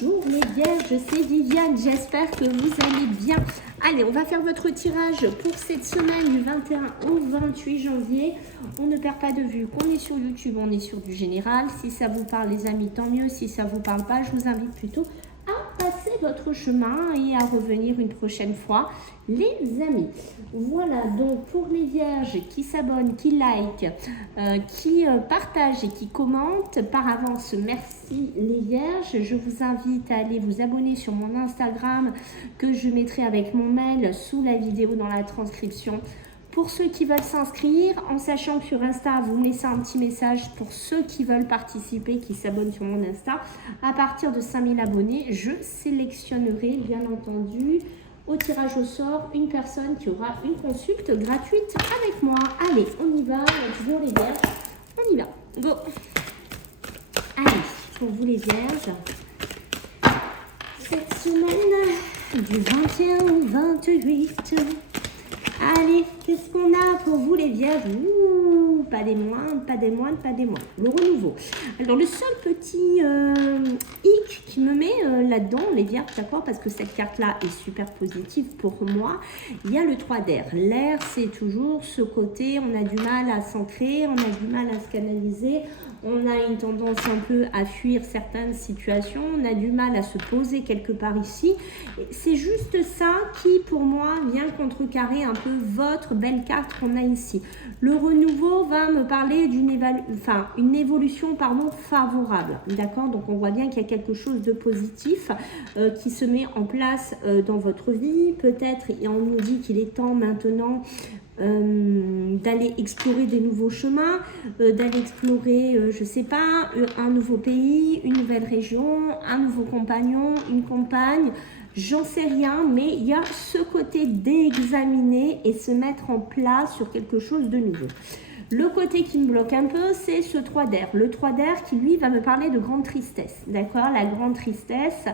Bonjour les vierges, c'est Viviane, j'espère que vous allez bien. Allez, on va faire votre tirage pour cette semaine du 21 au 28 janvier. On ne perd pas de vue qu'on est sur YouTube, on est sur du général. Si ça vous parle les amis, tant mieux. Si ça ne vous parle pas, je vous invite plutôt à passer votre chemin et à revenir une prochaine fois les amis. Voilà, donc pour les vierges qui s'abonnent, qui like, qui partagent et qui commentent, par avance merci les vierges. Je vous invite à aller vous abonner sur mon Instagram que je mettrai avec mon mail sous la vidéo dans la transcription. Pour ceux qui veulent s'inscrire, en sachant que sur Insta, vous me laissez un petit message pour ceux qui veulent participer, qui s'abonnent sur mon Insta. À partir de 5000 abonnés, je sélectionnerai bien entendu au tirage au sort une personne qui aura une consulte gratuite avec moi. Allez, on y va, toujours les vierges, on y va, go. Allez, pour vous les vierges, cette semaine du 21 au 28, allez, qu'est-ce qu'on a pour vous les vierges? Ouh, pas des moindres, pas des moindres, pas des moindres. Le renouveau. Alors, le seul petit hic qui me met là-dedans, les vierges, d'accord, parce que cette carte-là est super positive pour moi, il y a le 3 d'air. L'air, c'est toujours ce côté, on a du mal à s'ancrer, on a du mal à se canaliser, on a une tendance un peu à fuir certaines situations, on a du mal à se poser quelque part ici. C'est juste ça qui, pour moi, vient contrecarrer un peu votre belle carte qu'on a ici. Le renouveau va me parler d'une évolution favorable. D'accord? Donc, on voit bien qu'il y a quelque chose de positif qui se met en place dans votre vie. Peut-être, et on nous dit qu'il est temps maintenant d'aller explorer des nouveaux chemins, d'aller explorer, je sais pas, un nouveau pays, une nouvelle région, un nouveau compagnon, une compagne, j'en sais rien, mais il y a ce côté d'examiner et se mettre en place sur quelque chose de nouveau. Le côté qui me bloque un peu, c'est ce 3 d'air. Le 3 d'air qui, lui, va me parler de grande tristesse. D'accord? La grande tristesse,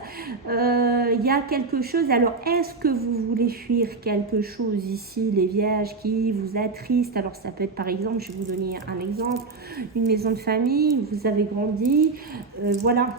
il y a quelque chose. Alors, est-ce que vous voulez fuir quelque chose ici, les vierges, qui vous attriste? Alors, ça peut être, par exemple, je vais vous donner un exemple, une maison de famille où vous avez grandi. Voilà.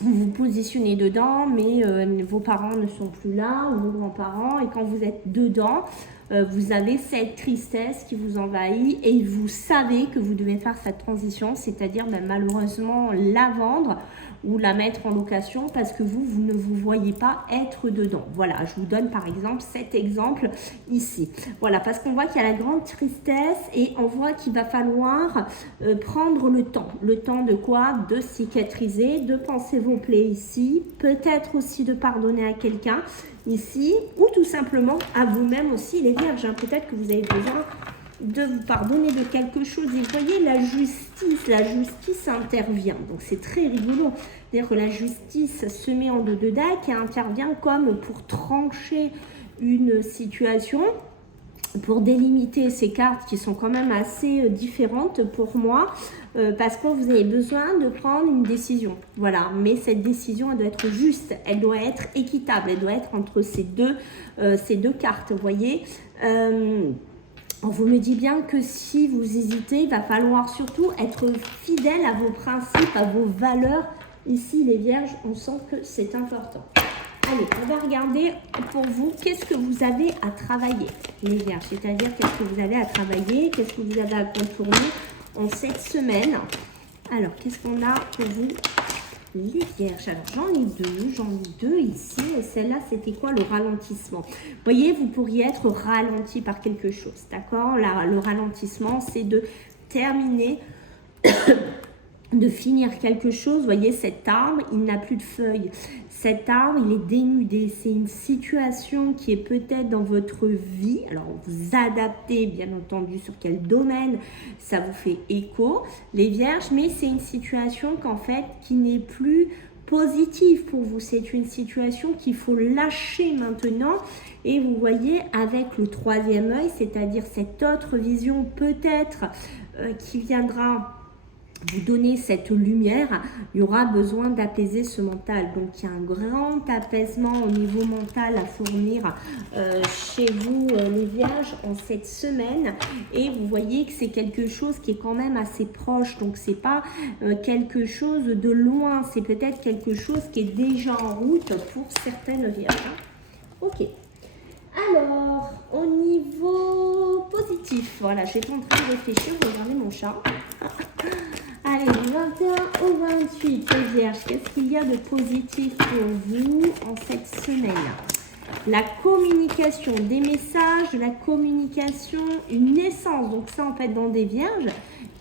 Vous vous positionnez dedans, mais vos parents ne sont plus là, ou vos grands-parents, et quand vous êtes dedans, vous avez cette tristesse qui vous envahit et vous savez que vous devez faire cette transition, c'est-à-dire malheureusement la vendre ou la mettre en location parce que vous ne vous voyez pas être dedans. Voilà, je vous donne par exemple cet exemple ici. Voilà, parce qu'on voit qu'il y a la grande tristesse et on voit qu'il va falloir prendre le temps. Le temps de quoi? De cicatriser, de penser vos plaies ici, peut-être aussi de pardonner à quelqu'un ici, ou tout simplement à vous-même aussi les vierges. Peut-être que vous avez besoin de vous pardonner de quelque chose. Et vous voyez, la justice intervient. Donc c'est très rigolo. C'est-à-dire que la justice se met en dos de deck et intervient comme pour trancher une situation, pour délimiter ces cartes qui sont quand même assez différentes pour moi, parce que vous avez besoin de prendre une décision. Voilà, mais cette décision, elle doit être juste, elle doit être équitable, elle doit être entre ces deux cartes, vous voyez. On vous me dit bien que si vous hésitez, il va falloir surtout être fidèle à vos principes, à vos valeurs. Ici, les vierges, on sent que c'est important. Allez, on va regarder pour vous, qu'est-ce que vous avez à travailler, les vierges. C'est-à-dire, qu'est-ce que vous avez à travailler, qu'est-ce que vous avez à contourner en cette semaine. Alors, qu'est-ce qu'on a pour vous, les vierges? Alors, j'en ai deux ici. Et celle-là, c'était quoi? Le ralentissement. Vous voyez, vous pourriez être ralenti par quelque chose, d'accord? Le ralentissement, c'est de terminer... de finir quelque chose. Vous voyez, cet arbre, il n'a plus de feuilles. Cet arbre, il est dénudé. C'est une situation qui est peut-être dans votre vie. Alors, vous adaptez, bien entendu, sur quel domaine ça vous fait écho, les vierges, mais c'est une situation qu'en fait, qui n'est plus positive pour vous. C'est une situation qu'il faut lâcher maintenant. Et vous voyez, avec le 3e œil, c'est-à-dire cette autre vision peut-être qui viendra vous donner cette lumière, il y aura besoin d'apaiser ce mental. Donc, il y a un grand apaisement au niveau mental à fournir chez vous, les Vierges, en cette semaine. Et vous voyez que c'est quelque chose qui est quand même assez proche. Donc, c'est pas quelque chose de loin. C'est peut-être quelque chose qui est déjà en route pour certaines Vierges. Ok. Alors, au niveau positif, voilà, je suis en train de réfléchir, je vais regarder mon chat. Allez, du 21 au 28, les Vierges, qu'est-ce qu'il y a de positif pour vous en cette semaine? La communication, des messages, la communication, une naissance. Donc ça, en fait, dans des Vierges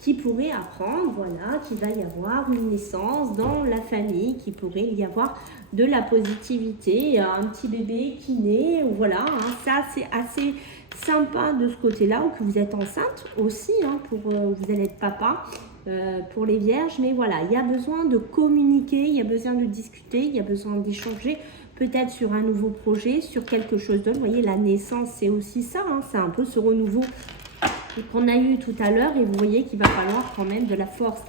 qui pourraient apprendre, voilà, qu'il va y avoir une naissance dans la famille, qu'il pourrait y avoir de la positivité, un petit bébé qui naît, voilà, hein, ça c'est assez sympa de ce côté-là, ou que vous êtes enceinte aussi, hein, pour vous allez être papa. Pour les Vierges, mais voilà, il y a besoin de communiquer, il y a besoin de discuter, il y a besoin d'échanger, peut-être sur un nouveau projet, sur quelque chose d'autre. Vous voyez, la naissance, c'est aussi ça, hein, c'est un peu ce renouveau qu'on a eu tout à l'heure, et vous voyez qu'il va falloir quand même de la force.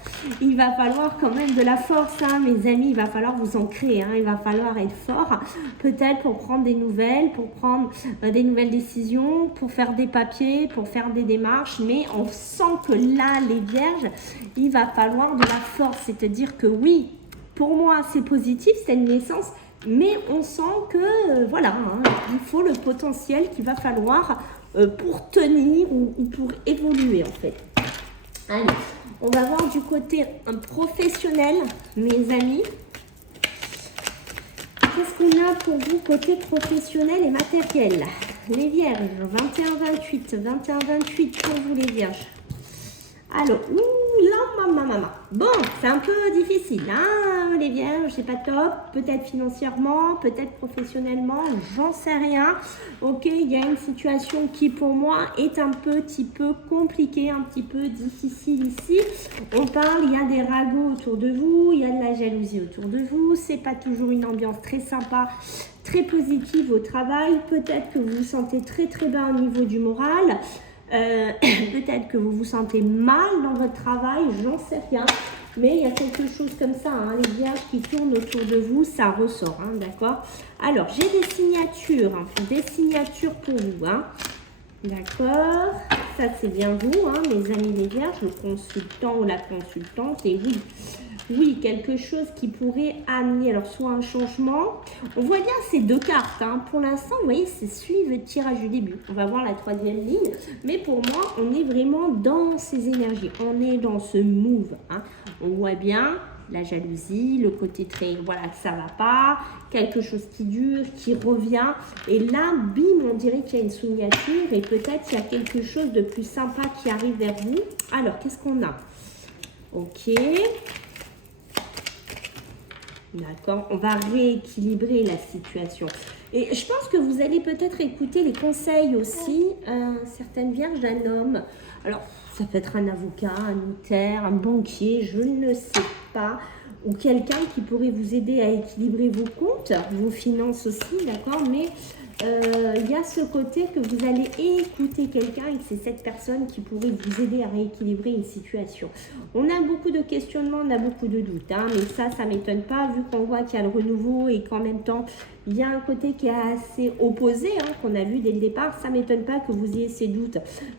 Il va falloir quand même de la force, hein, mes amis, il va falloir vous ancrer, hein, il va falloir être fort, peut-être pour prendre des nouvelles, pour prendre des nouvelles décisions, pour faire des papiers, pour faire des démarches, mais on sent que là, les Vierges, il va falloir de la force, c'est-à-dire que oui, pour moi, c'est positif, c'est une naissance, mais on sent que, voilà, hein, il faut le potentiel qu'il va falloir pour tenir ou pour évoluer en fait. Allez, on va voir du côté professionnel, mes amis. Qu'est-ce qu'on a pour vous côté professionnel et matériel? Les Vierges, 21-28, 21-28 pour vous les Vierges. Alors, maman. Bon, c'est un peu difficile, hein, les Vierges, c'est pas top. Peut-être financièrement, peut-être professionnellement, j'en sais rien. Ok, il y a une situation qui, pour moi, est un petit peu compliquée, un petit peu difficile ici. On parle, il y a des ragots autour de vous, il y a de la jalousie autour de vous. C'est pas toujours une ambiance très sympa, très positive au travail. Peut-être que vous vous sentez très bas au niveau du moral. Peut-être que vous vous sentez mal dans votre travail, j'en sais rien, mais il y a quelque chose comme ça, hein, les Vierges qui tournent autour de vous, ça ressort, hein, d'accord? Alors, j'ai des signatures pour vous, hein, d'accord? Ça, c'est bien vous, hein, mes amis les Vierges, le consultant ou la consultante, et oui, quelque chose qui pourrait amener, alors soit un changement. On voit bien ces deux cartes, hein. Pour l'instant, vous voyez, c'est suivre le tirage du début. On va voir la troisième ligne, mais pour moi, on est vraiment dans ces énergies. On est dans ce move, hein. On voit bien la jalousie, le côté très, voilà, que ça va pas, quelque chose qui dure, qui revient. Et là, bim, on dirait qu'il y a une signature et peut-être qu'il y a quelque chose de plus sympa qui arrive vers vous. Alors, qu'est-ce qu'on a? Ok. D'accord, on va rééquilibrer la situation. Et je pense que vous allez peut-être écouter les conseils aussi, certaines Vierges d'un homme. Alors, ça peut être un avocat, un notaire, un banquier, je ne sais pas. Ou quelqu'un qui pourrait vous aider à équilibrer vos comptes, vos finances aussi, d'accord? Mais il y a ce côté que vous allez écouter quelqu'un et que c'est cette personne qui pourrait vous aider à rééquilibrer une situation. On a beaucoup de questionnements, on a beaucoup de doutes, hein, mais ça ne m'étonne pas vu qu'on voit qu'il y a le renouveau et qu'en même temps, il y a un côté qui est assez opposé, hein, qu'on a vu dès le départ. Ça ne m'étonne pas que vous ayez ces doutes,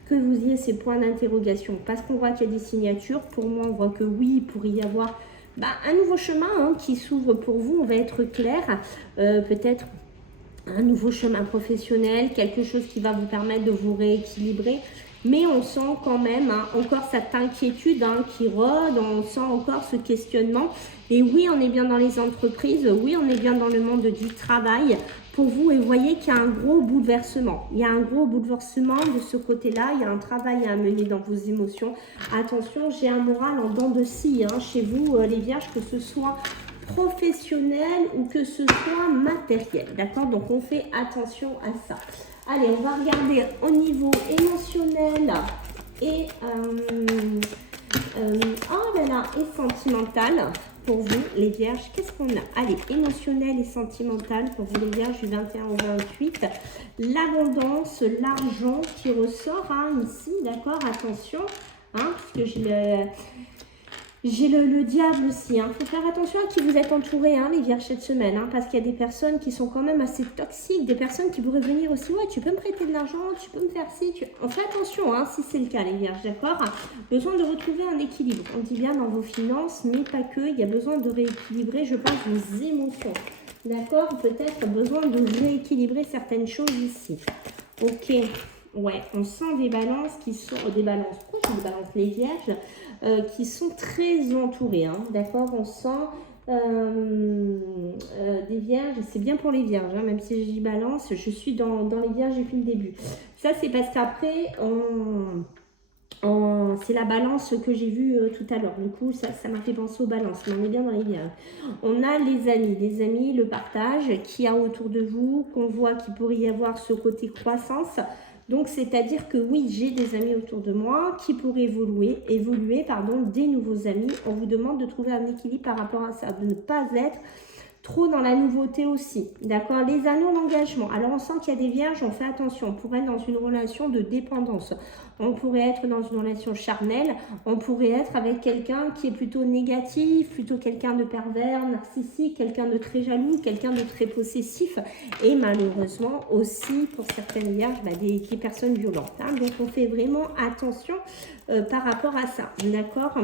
que vous ayez ces points d'interrogation. Parce qu'on voit qu'il y a des signatures, pour moi, on voit que oui, il pourrait y avoir un nouveau chemin, hein, qui s'ouvre pour vous, on va être clair, peut-être un nouveau chemin professionnel, quelque chose qui va vous permettre de vous rééquilibrer. Mais on sent quand même, hein, encore cette inquiétude, hein, qui rôde, on sent encore ce questionnement. Et oui, on est bien dans les entreprises, oui, on est bien dans le monde du travail pour vous. Et vous voyez qu'il y a un gros bouleversement. Il y a un gros bouleversement de ce côté-là. Il y a un travail à mener dans vos émotions. Attention, j'ai un moral en dents de scie, hein, chez vous, les Vierges, que ce soit professionnel ou que ce soit matériel, d'accord? Donc on fait attention à ça. Allez, on va regarder au niveau émotionnel et et sentimental pour vous les Vierges. Qu'est-ce qu'on a? Allez, émotionnel et sentimental pour vous les Vierges du 21 au 28. L'abondance, l'argent qui ressort, hein, ici, d'accord? Attention, hein, puisque je le... J'ai le diable aussi. Il faut faire attention à qui vous êtes entouré, hein, les vierges, cette semaine. Hein, parce qu'il y a des personnes qui sont quand même assez toxiques. Des personnes qui pourraient venir aussi. Ouais, tu peux me prêter de l'argent, tu peux me faire ci. On fait attention hein, si c'est le cas, les vierges, d'accord. Besoin de retrouver un équilibre. On dit bien dans vos finances, mais pas que. Il y a besoin de rééquilibrer, je pense, vos émotions. D'accord. Peut-être besoin de rééquilibrer certaines choses ici. Ok. Ouais, on sent des balances qui sont... des balances, pourquoi je dis des balances, les vierges qui sont très entourées, hein, d'accord. On sent des vierges, c'est bien pour les vierges, hein, même si je dis balance, je suis dans les vierges depuis le début. Ça, c'est parce qu'après, c'est la balance que j'ai vue tout à l'heure. Du coup, ça m'a fait penser aux balances, mais on est bien dans les vierges. On a les amis, le partage qu'il y a autour de vous, qu'on voit qu'il pourrait y avoir ce côté croissance. Donc, c'est-à-dire que oui, j'ai des amis autour de moi qui pourraient évoluer, des nouveaux amis. On vous demande de trouver un équilibre par rapport à ça, de ne pas être trop dans la nouveauté aussi, d'accord. Les anneaux d'engagement, alors on sent qu'il y a des vierges, on fait attention, on pourrait être dans une relation de dépendance, on pourrait être dans une relation charnelle, on pourrait être avec quelqu'un qui est plutôt négatif, plutôt quelqu'un de pervers, narcissique, quelqu'un de très jaloux, quelqu'un de très possessif, et malheureusement aussi pour certaines vierges, des personnes violentes, hein. Donc on fait vraiment attention par rapport à ça, d'accord.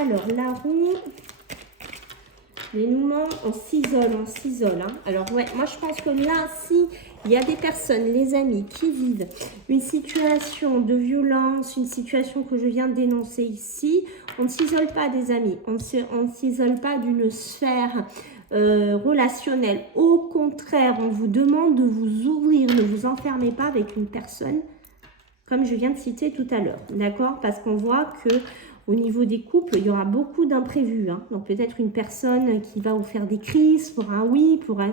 Alors la roue... Dénouement, on s'isole. Hein. Alors, ouais, moi, je pense que là, si il y a des personnes, les amis, qui vivent une situation de violence, une situation que je viens de dénoncer ici, on ne s'isole pas des amis, on ne s'isole pas d'une sphère relationnelle. Au contraire, on vous demande de vous ouvrir, ne vous enfermez pas avec une personne, comme je viens de citer tout à l'heure, d'accord. Parce qu'on voit que au niveau des couples, il y aura beaucoup d'imprévus. Hein. Donc peut-être une personne qui va vous faire des crises pour un oui, pour un...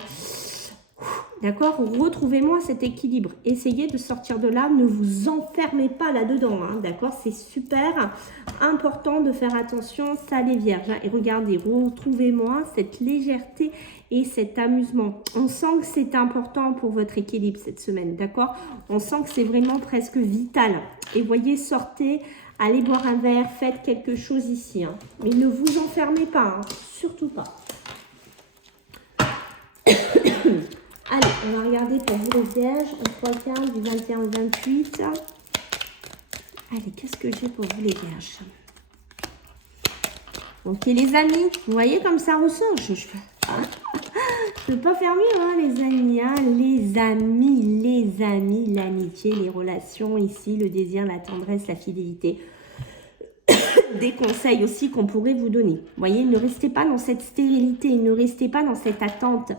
D'accord. Retrouvez-moi cet équilibre. Essayez de sortir de là. Ne vous enfermez pas là-dedans. Hein. D'accord. C'est super important de faire attention. Ça, les vierges. Hein. Et regardez, retrouvez-moi cette légèreté et cet amusement. On sent que c'est important pour votre équilibre cette semaine. D'accord. On sent que c'est vraiment presque vital. Et voyez, sortez... Allez boire un verre, faites quelque chose ici. Hein. Mais ne vous enfermez pas, hein. Surtout pas. Allez, on va regarder pour vous les vierges. En 3-15 du 21 au 28. Allez, qu'est-ce que j'ai pour vous les vierges? Ok, les amis, vous voyez comme ça ressort. Je ne peux pas faire mieux, hein, les amis. Hein. Les amis, l'amitié, les relations ici, le désir, la tendresse, la fidélité. Des conseils aussi qu'on pourrait vous donner. Vous voyez, ne restez pas dans cette stérilité, ne restez pas dans cette attente,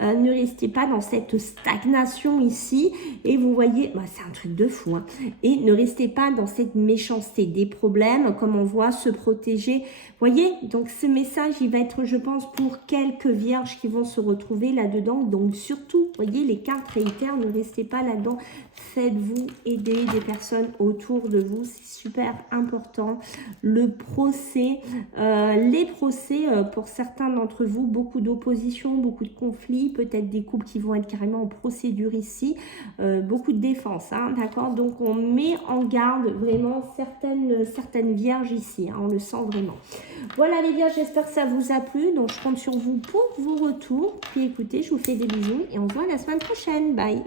ne restez pas dans cette stagnation ici. Et vous voyez, c'est un truc de fou. Hein. Et ne restez pas dans cette méchanceté des problèmes, comme on voit, se protéger. Vous voyez, donc ce message, il va être, je pense, pour quelques vierges qui vont se retrouver là-dedans. Donc surtout, vous voyez, les cartes réitèrent, ne restez pas là-dedans. Faites-vous aider des personnes autour de vous, c'est super important. Le procès, les procès, pour certains d'entre vous, beaucoup d'opposition, beaucoup de conflits, peut-être des couples qui vont être carrément en procédure ici, beaucoup de défense, hein, d'accord. Donc on met en garde vraiment certaines vierges ici, hein, on le sent vraiment. Voilà les vierges, j'espère que ça vous a plu, donc je compte sur vous pour vos retours. Puis écoutez, je vous fais des bisous et on se voit la semaine prochaine, bye.